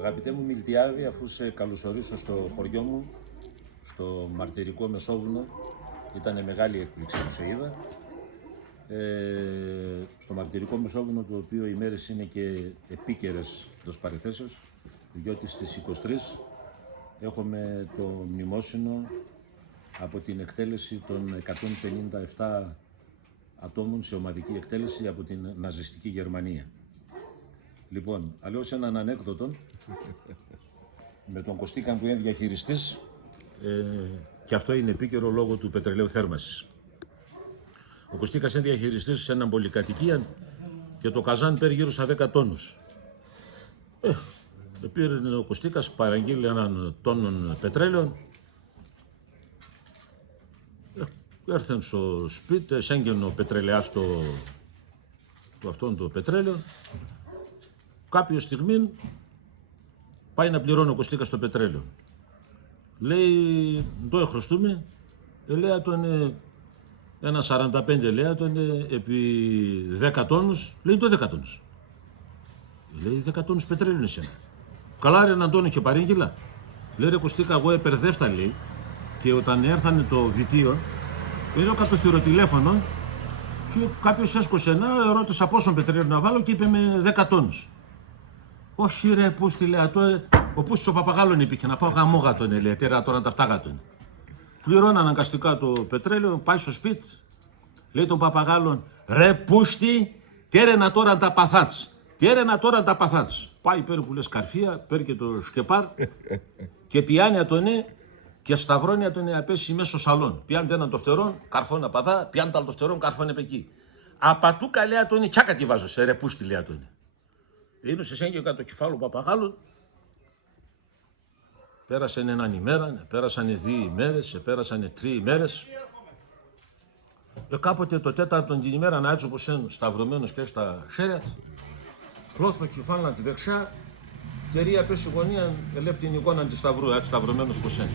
Αγαπητέ μου Μιλτιάδη, αφού σε καλωσορίσω στο χωριό μου, στο μαρτυρικό Μεσόβουνο, ήταν μεγάλη έκπληξη που σε είδα. Στο μαρτυρικό Μεσόβουνο, το οποίο οι μέρες είναι και επίκαιρες εντός παρενθέσεως, διότι στις 23 έχουμε το μνημόσυνο από την εκτέλεση των 157 ατόμων σε ομαδική εκτέλεση από την ναζιστική Γερμανία. Λοιπόν, αλλιώς έναν ανέκδοτο με τον Κωστίκα που είναι διαχειριστής, και αυτό είναι επίκαιρο λόγω του πετρελαίου θέρμανσης. Ο Κωστίκας είναι διαχειριστής σε έναν πολυκατοικία και το καζάν παίρνει γύρω στα 10 τόνους. Πήρε ο Κωστίκας, παραγγείλει έναν τόνον πετρέλαιο, έρθεν στο σπίτι, σέγγεν ο πετρελαιάς το πετρέλαιο. Κάποια στιγμή πάει να πληρώνει ο Κωστίκας το πετρέλαιο. Λέει, το εχρωστούμε, λέει τον ένα 45, λέει τον επί 10 τόνους, λέει το 10 τόνους. Λέει 10 τόνους πετρέλαιο είναι εσένα. Καλά ρε έναν τόνο και παρήγγειλα. Λέει ρε Κωστίκα, εγώ επερδεύτα, λέει, και όταν έρθανε το βιτίο, πήρε κάποιο θηροτηλέφωνο και κάποιος έσκωσε ένα, ρώτησα πόσο πετρέλαιο να βάλω και είπε με 10 τόνους. Όχι ρε Πούστη, λέει, ο Πούστης ο Παπαγάλων υπήρχε, να πάω γαμόγατον, λέει, τώρα τα φτάγατον. Πληρώνει αναγκαστικά το πετρέλαιο, πάει στο σπίτι, λέει τον Παπαγάλων, ρε Πούστη, τέρενα τώρα τα παθάτς, τέρενα τώρα τα παθάτς. Πάει πέρα που λες καρφία, παίρνει και το σκεπάρ και πιάνει τον και σταυρώνει τον απέσει μέσα στο σαλόν. Πιάνει έναν το φτερόν, καρφώνα παθά, πιάνει το φτερόν, καρφώνα εκεί. Απατού καλέα τον τσάκα τη βάζω σε ρε Πούστη, λέει τον. Είναι σε σέγγιο κάτω το κεφάλαιο Παπαγάλου. Πέρασαν έναν ημέρα, πέρασαν 2 ημέρες, πέρασαν 3 ημέρες. Κάποτε το τέταρτο την ημέρα, να έτσι όπως είναι σταυρωμένος και στα χέρια, πλώθει το κεφάλι να τη δεξιά και ρία πέσει γωνία, ελέπει την εικόνα της σταυρού, έτσι σταυρωμένος πως είναι.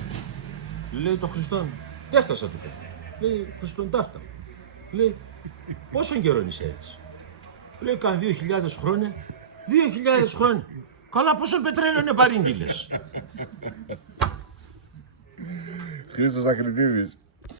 Λέει το Χριστόν, τι έφτασα του πει. Λέει Χριστόν, ταύτα. Λέει, πόσο καιρό είσαι έτσι. Λέει, καν 2.000 χρόνια. 2.000 χρόνια. Καλά, πόσο πετρέλαιο είναι παρήγγειλες. Χρήστος Ακριτίδης.